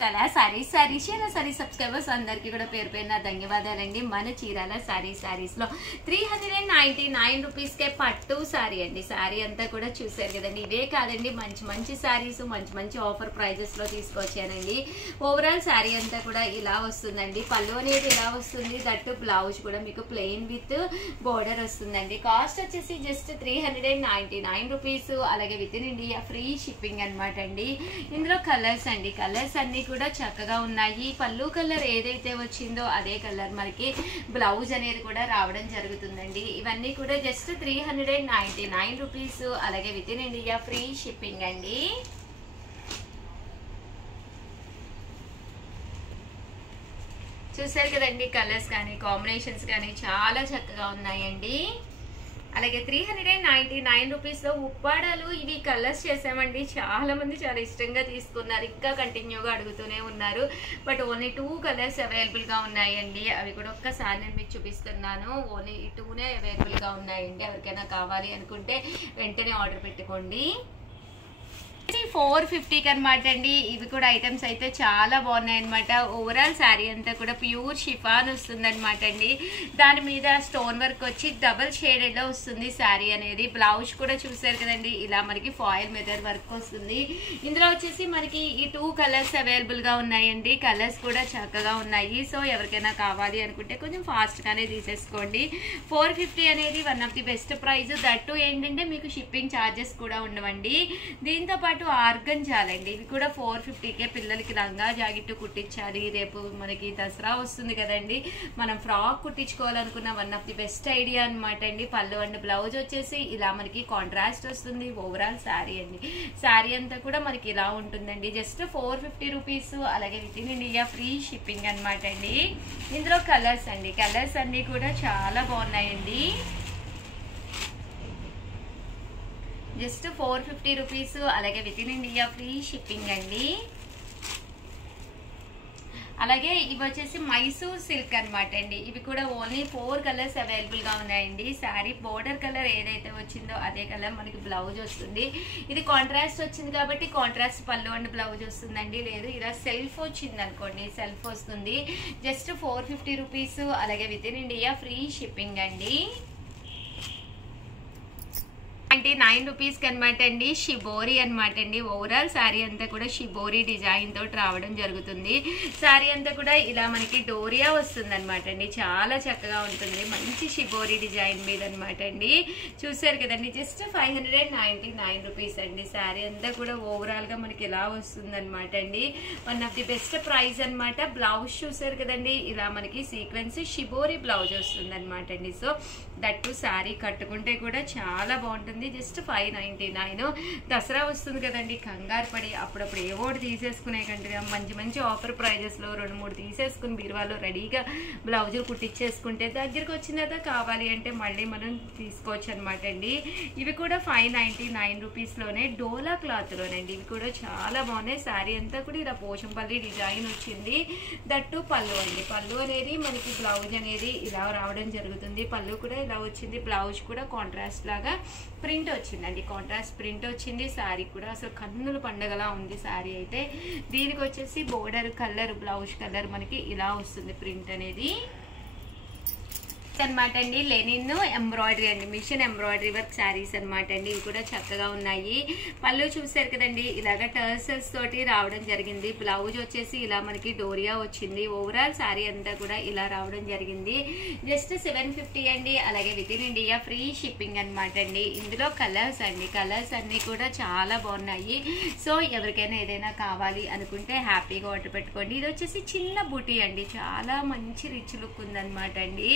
Saris subscribers అందరికీ కూడా పేరు పేరున ధన్యవాదాలండి. మన చీరాల సారీస్ లో 399 రూపీస్ కే పట్టు సారీ అండి. సారీ అంతా కూడా చూసారు కదండి. ఇవే కాదండి, మంచి మంచి సారీస్ మంచి ఆఫర్ ప్రైజెస్ లో తీసుకొచ్చానండి. ఓవరాల్ సారీ అంతా కూడా ఇలా వస్తుందండి. పళ్ళు అనేది ఇలా వస్తుంది. దట్టు బ్లౌజ్ కూడా మీకు ప్లెయిన్ విత్ బోర్డర్ వస్తుందండి. కాస్ట్ వచ్చేసి జస్ట్ 399 రూపీస్. అలాగే within India free shipping అనమాట అండి. ఇందులో కలర్స్ అండి, కలర్స్ అన్ని కూడా చక్కగా ఉన్నాయి. పళ్ళు కలర్ ఏదైతే వచ్చిందో అదే కలర్ మనకి బ్లౌజ్ అనేది కూడా రావడం జరుగుతుందండి. ఇవన్నీ కూడా జస్ట్ 399 రూపీస్. అలాగే within India free shipping అండి. చూసారు కదండి, కలర్స్ కానీ కాంబినేషన్స్ కానీ చాలా చక్కగా ఉన్నాయండి. అలాగే 399 రూపీస్ లో ఉప్పాడాలు ఇవి కలర్స్ చేసామండి. చాలా మంది చాలా ఇష్టంగా తీసుకున్నారు, ఇంకా కంటిన్యూగా అడుగుతూనే ఉన్నారు. బట్ ఓన్లీ 2 కలర్స్ అవైలబుల్ గా ఉన్నాయండి. అవి కూడా ఒక్కసారి నేను మీకు చూపిస్తున్నాను. ఓన్లీ 2నే అవైలబుల్ గా ఉన్నాయండి. ఎవరికైనా కావాలి అనుకుంటే వెంటనే ఆర్డర్ పెట్టుకోండి. 450కి అనమాట అండి. ఇవి కూడా ఐటమ్స్ అయితే చాలా బాగున్నాయి అనమాట. ఓవరాల్ శారీ అంతా కూడా ప్యూర్ షిఫాన్ వస్తుంది అనమాట అండి. దాని మీద స్టోన్ వర్క్ వచ్చి డబల్ షేడెడ్ లో వస్తుంది శారీ అనేది. బ్లౌజ్ కూడా చూసారు కదండి, ఇలా మనకి ఫాయిల్ మిర్రర్ వర్క్ వస్తుంది. ఇందులో వచ్చేసి మనకి ఈ 2 కలర్స్ అవైలబుల్ గా ఉన్నాయండి. కలర్స్ కూడా చక్కగా ఉన్నాయి. సో ఎవరికైనా కావాలి అనుకుంటే కొంచెం ఫాస్ట్ గానే తీసేసుకోండి. 450 అనేది one of the best price. That ఏంటంటే మీకు షిప్పింగ్ ఛార్జెస్ కూడా ఉండవండి. దీంతో పాటు ఆర్గంజాలండి, ఇవి కూడా 450కే పిల్లలకి లంగా జాకెట్ కుట్టించాలి. రేపు మనకి దసరా వస్తుంది కదండి, మనం ఫ్రాక్ కుట్టించుకోవాలనుకున్న one of the best idea అనమాట అండి. పళ్ళు అండ్ బ్లౌజ్ వచ్చేసి ఇలా మనకి కాంట్రాస్ట్ వస్తుంది. ఓవరాల్ శారీ అండి, శారీ అంతా కూడా మనకి ఇలా ఉంటుందండి. Just 450 rupees. అలాగే within India free shipping అనమాట అండి. ఇందులో కలర్స్ అండి, కలర్స్ అన్ని కూడా చాలా బాగున్నాయండి. Just 450 rupees. అలాగే within India free shipping అండి. అలాగే ఇవి వచ్చేసి మైసూర్ సిల్క్ అనమాట అండి. ఇవి కూడా ఓన్లీ 4 కలర్స్ అవైలబుల్ గా ఉన్నాయండి. శారీ బోర్డర్ కలర్ ఏదైతే వచ్చిందో అదే కలర్ మనకి బ్లౌజ్ వస్తుంది. ఇది కాంట్రాస్ట్ వచ్చింది కాబట్టి కాంట్రాస్ట్ పళ్ళు అండ్ బ్లౌజ్ వస్తుందండి. లేదు ఇలా సెల్ఫ్ వచ్చింది అనుకోండి, సెల్ఫ్ వస్తుంది. Just 450 rupees. అలాగే within India free shipping అండి. 99 రూపీస్ అనమాట అండి. షిబోరి అనమాట అండి. ఓవరాల్ శారీ అంతా కూడా షిబోరి డిజైన్ తోటి రావడం జరుగుతుంది. శారీ అంతా కూడా ఇలా మనకి డోరియా వస్తుంది అనమాట అండి. చాలా చక్కగా ఉంటుంది. మంచి షిబోరి డిజైన్ మీద అనమాట అండి. చూసారు కదండి, జస్ట్ 599 రూపీస్ అండి. శారీ అంతా కూడా ఓవరాల్ గా మనకి ఇలా వస్తుంది అనమాట అండి. One of the best price అనమాట. బ్లౌజ్ చూసారు కదండి, ఇలా మనకి సీక్వెన్స్ షిబోరి బ్లౌజ్ వస్తుంది అనమాట అండి. సో దట్టు శారీ కట్టుకుంటే కూడా చాలా బాగుంటుంది. జస్ట్ 599. దసరా వస్తుంది కదండి, కంగారు పడి అప్పుడప్పుడు ఏవోటి తీసేసుకునే కంటే మంచి ఆఫర్ ప్రైజెస్ లో 2-3 తీసేసుకుని బీరువాలో రెడీగా బ్లౌజులు కుట్టించేసుకుంటే దగ్గరికి వచ్చిన తర్వాత కావాలి అంటే మళ్ళీ మనం తీసుకోవచ్చు అనమాట అండి. ఇవి కూడా 599 రూపీస్ లోనే డోలా క్లాత్ లోనండి. ఇవి కూడా చాలా బాగున్నాయి. శారీ అంతా కూడా ఇలా పోచంపల్లి డిజైన్ వచ్చింది. దట్టు పళ్ళు అండి. పళ్ళు అనేది మనకి బ్లౌజ్ అనేది ఇలా రావడం జరుగుతుంది. పళ్ళు కూడా ఇలా వచ్చింది. బ్లౌజ్ కూడా కాంట్రాస్ట్ లాగా ప్రింట్ వచ్చిందండి. కాంట్రాస్ట్ ప్రింట్ వచ్చింది. శారీ కూడా అసలు కన్నుల పండగలా ఉంది శారీ అయితే. దీనికి వచ్చేసి బోర్డర్ కలర్, బ్లౌజ్ కలర్ మనకి ఇలా వస్తుంది ప్రింట్ అనేది అనమాట అండి. లెనిన్ ఎంబ్రాయిడరీ అండి, మిషన్ ఎంబ్రాయిడరీ వర్క్ శారీస్ అనమాట అండి. ఇవి కూడా చక్కగా ఉన్నాయి. పళ్ళు చూసారు కదండి, ఇలాగ టర్సల్స్ తోటి రావడం జరిగింది. బ్లౌజ్ వచ్చేసి ఇలా మనకి డోరియా వచ్చింది. ఓవరాల్ శారీ అంతా కూడా ఇలా రావడం జరిగింది. జస్ట్ 750 అండి. అలాగే within India free shipping అనమాట అండి. ఇందులో కలర్స్ అండి, కలర్స్ అన్ని కూడా చాలా బాగున్నాయి. సో ఎవరికైనా ఏదైనా కావాలి అనుకుంటే హ్యాపీగా ఆర్డర్ పెట్టుకోండి. ఇది వచ్చేసి చిన్న బూటీ అండి, చాలా మంచి రిచ్ లుక్ ఉందన్నమాట అండి.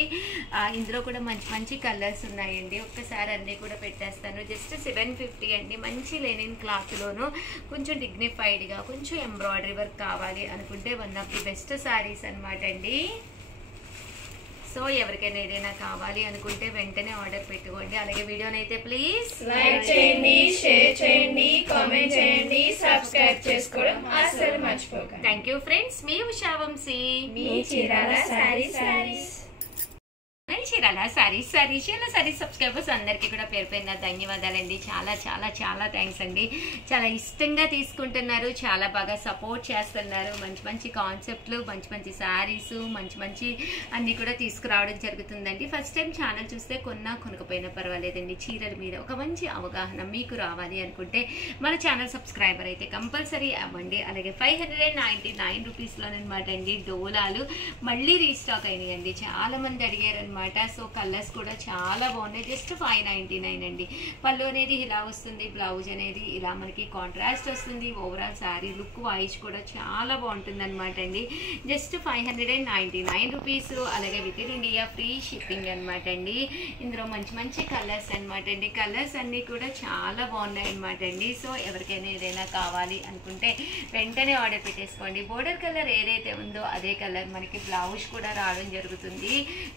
ఇందులో కూడా మంచి కలర్స్ ఉన్నాయండి. ఒక్కసారి అన్నీ కూడా పెట్టేస్తాను. జస్ట్ 750 అండి. మంచి లెనిన్ క్లాత్ లోను కొంచెం డిగ్నిఫైడ్ గా కొంచెం ఎంబ్రాయిడరీ వర్క్ కావాలి అనుకుంటే one of the best saris అనమాట అండి. సో ఎవరికైనా ఏదైనా కావాలి అనుకుంటే వెంటనే ఆర్డర్ పెట్టుకోండి. అలాగే వీడియోనైతే ప్లీజ్ లైక్ చేయండి, షేర్ చేయండి, కామెంట్ చేయండి, సబ్స్క్రైబ్ చేసుకోవడం అస్సలు మర్చిపోకండి. Thank you friends. మీ ఉషా వంశీ, మీ Chirala sarees. Chirala sarees subscribers అందరికీ కూడా పేరు పేరున ధన్యవాదాలండి. చాలా చాలా చాలా థ్యాంక్స్ అండి. చాలా ఇష్టంగా తీసుకుంటున్నారు, చాలా బాగా సపోర్ట్ చేస్తున్నారు. మంచి మంచి కాన్సెప్ట్లు, మంచి మంచి శారీస్, మంచి మంచి అన్నీ కూడా తీసుకురావడం జరుగుతుందండి. ఫస్ట్ టైం ఛానల్ చూస్తే కొనకపోయినా పర్వాలేదండి, చీరల మీద ఒక మంచి అవగాహన మీకు రావాలి అనుకుంటే మన ఛానల్ సబ్స్క్రైబర్ అయితే కంపల్సరీ అవ్వండి. అలాగే 599 రూపీస్లోనమాట అండి డోలాలు మళ్ళీ రీస్టాక్ అయినాయండి. చాలా మంది అడిగారనమాట. సో కలర్స్ కూడా చాలా బాగున్నాయి. జస్ట్ 599 అండి. పళ్ళు అనేది ఇలా వస్తుంది, బ్లౌజ్ అనేది ఇలా మనకి కాంట్రాస్ట్ వస్తుంది. ఓవరాల్ శారీ లుక్ వైజ్ కూడా చాలా బాగుంటుంది అనమాట అండి. Just 599 rupees. అలాగే within India free shipping అనమాట అండి. ఇందులో మంచి మంచి కలర్స్ అనమాట అండి. కలర్స్ అన్నీ కూడా చాలా బాగున్నాయి అనమాట అండి. సో ఎవరికైనా ఏదైనా కావాలి అనుకుంటే వెంటనే ఆర్డర్ పెట్టేసుకోండి. బోర్డర్ కలర్ ఏదైతే ఉందో అదే కలర్ మనకి బ్లౌజ్ కూడా రావడం జరుగుతుంది.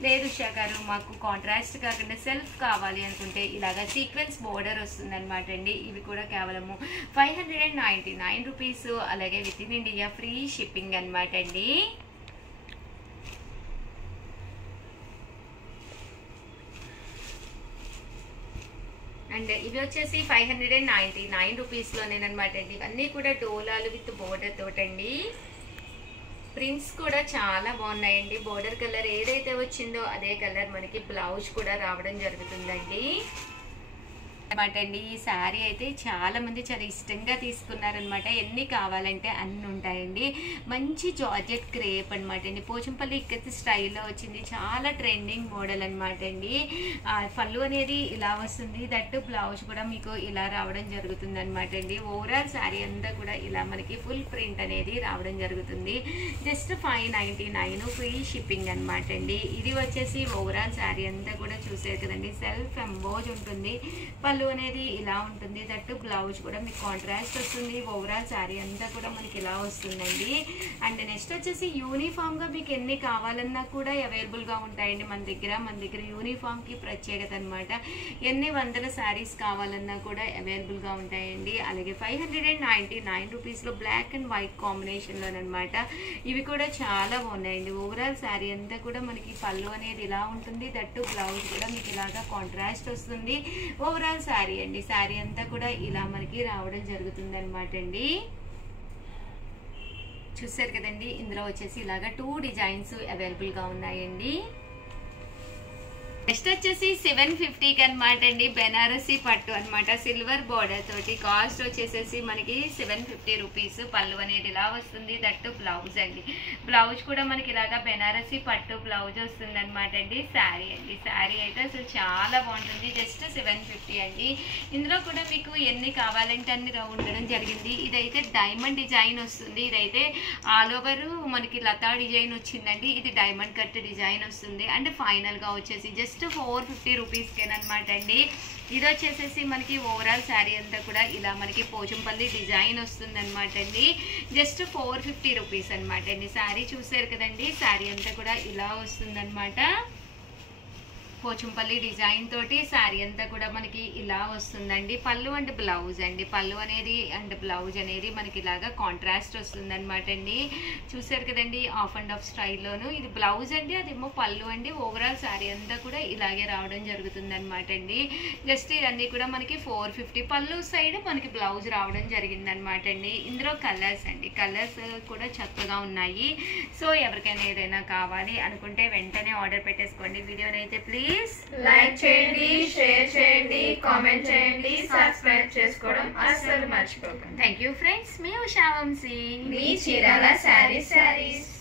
లేదు ఉషా గారు మాకు కాంట్రాస్ట్ కాకుండా సెల్ఫ్ కావాలి అనుకుంటే ఇలాగా సీక్వెన్స్ బోర్డర్ వస్తుంది అనమాట అండి. ఇవి కూడా కేవలము 599 రూపీస్. అలాగే within India free shipping అనమాట అండి. అండ్ ఇవి వచ్చేసి 599 రూపీస్లోనేనమాట అండి. ఇవన్నీ కూడా డోలాలు విత్ బోర్డర్ తోటండి. ప్రింట్స్ కూడా చాలా బాగున్నాయండి. బోర్డర్ కలర్ ఏదైతే వచ్చిందో అదే కలర్ మనకి బ్లౌజ్ కూడా రావడం జరుగుతుందండి అనమాట అండి. ఈ శారీ అయితే చాలా మంది చాలా ఇష్టంగా తీసుకున్నారనమాట. ఎన్ని కావాలంటే అన్ని ఉంటాయండి. మంచి జార్జెట్ క్రేప్ అనమాట అండి. పోచంపల్లి ఇక్కత్ స్టైల్లో వచ్చింది. చాలా ట్రెండింగ్ మోడల్ అనమాట అండి. పళ్ళు అనేది ఇలా వస్తుంది, దట్టు బ్లౌజ్ కూడా మీకు ఇలా రావడం జరుగుతుంది అనమాట అండి. ఓవరాల్ శారీ అంతా కూడా ఇలా మనకి ఫుల్ ప్రింట్ అనేది రావడం జరుగుతుంది. జస్ట్ 599 ఫ్రీ షిప్పింగ్ అనమాట అండి. ఇది వచ్చేసి ఓవరాల్ శారీ అంతా కూడా చూసారు కదండి. సెల్ఫ్ ఎంబోజ్ ఉంటుంది. పళ్ళు అనేది ఇలా ఉంటుంది, దట్టు బ్లౌజ్ కూడా మీకు కాంట్రాస్ట్ వస్తుంది. ఓవరాల్ శారీ అంతా కూడా మనకి ఇలా వస్తుందండి. అండ్ నెక్స్ట్ వచ్చేసి యూనిఫామ్ గా మీకు ఎన్ని కావాలన్నా కూడా అవైలబుల్ గా ఉంటాయండి మన దగ్గర యూనిఫామ్ కి ప్రత్యేకత అనమాట. ఎన్ని వందల శారీస్ కావాలన్నా కూడా అవైలబుల్ గా ఉంటాయండి. అలాగే 599 రూపీస్ లో బ్లాక్ అండ్ వైట్ కాంబినేషన్ లోనమాట. ఇవి కూడా చాలా బాగున్నాయండి. ఓవరాల్ శారీ అంతా కూడా మనకి పళ్ళు అనేది ఇలా ఉంటుంది, దట్టు బ్లౌజ్ కూడా మీకు ఇలాగా కాంట్రాస్ట్ వస్తుంది. ఓవరాల్ శారీ అండి. శారీ అంతా కూడా ఇలా మనకి రావడం జరుగుతుంది అనమాట అండి. చూసారు కదండి. ఇందులో వచ్చేసి ఇలాగా 2 డిజైన్స్ అవైలబుల్ గా ఉన్నాయండి. నెక్స్ట్ వచ్చేసి 750కి అనమాట అండి. బెనారసీ పట్టు అనమాట. సిల్వర్ బోర్డర్ తోటి. కాస్ట్ వచ్చేసేసి మనకి 750 రూపీస్. పళ్ళు అనేది ఇలా వస్తుంది, దట్టు బ్లౌజ్ అండి. బ్లౌజ్ కూడా మనకి ఇలాగా బెనారసీ పట్టు బ్లౌజ్ వస్తుంది అనమాట అండి. శారీ అండి. శారీ అయితే అసలు చాలా బాగుంటుంది. జస్ట్ 750 అండి. ఇందులో కూడా మీకు ఎన్ని కావాలంటే అన్ని ఉండడం జరిగింది. ఇదైతే డైమండ్ డిజైన్ వస్తుంది. ఇదైతే ఆల్ ఓవర్ మనకి లతా డిజైన్ వచ్చిందండి. ఇది డైమండ్ కట్ డిజైన్ వస్తుంది. అండ్ ఫైనల్ గా వచ్చేసి జస్ట్ 450 రూపీస్కేనమాట అండి. ఇది వచ్చేసేసి మనకి ఓవరాల్ శారీ అంతా కూడా ఇలా మనకి పోచంపల్లి డిజైన్ వస్తుంది అనమాట అండి. జస్ట్ 450 రూపీస్ అనమాట అండి. శారీ చూసారు కదండి. శారీ అంతా కూడా ఇలా వస్తుంది అనమాట. పోచంపల్లి డిజైన్ తోటి శారీ అంతా కూడా మనకి ఇలా వస్తుందండి. పళ్ళు అండ్ బ్లౌజ్ అండి. పళ్ళు అనేది అండ్ బ్లౌజ్ అనేది మనకి ఇలాగా కాంట్రాస్ట్ వస్తుంది అనమాట అండి. చూసారు కదండి. ఆఫ్ అండ్ ఆఫ్ స్టైల్లోను ఇది బ్లౌజ్ అండి, అదేమో పళ్ళు అండి. ఓవరాల్ శారీ అంతా కూడా ఇలాగే రావడం జరుగుతుంది అనమాట అండి. జస్ట్ ఇవన్నీ కూడా మనకి 450. పళ్ళు సైడ్ మనకి బ్లౌజ్ రావడం జరిగింది అనమాట అండి. ఇందులో కలర్స్ అండి. కలర్స్ కూడా చక్కగా ఉన్నాయి. సో ఎవరికైనా ఏదైనా కావాలి అనుకుంటే వెంటనే ఆర్డర్ పెట్టేసుకోండి. వీడియోని అయితే ప్లీజ్ లైక్ చేయండి, షేర్ చేయండి, కామెంట్ చేయండి, సబ్స్క్రైబ్ చేసుకోవడం అస్సలు మర్చిపోకండి. Thank you friends. మీ ఉషా వంశీ, మీ చీరాల శారీస్.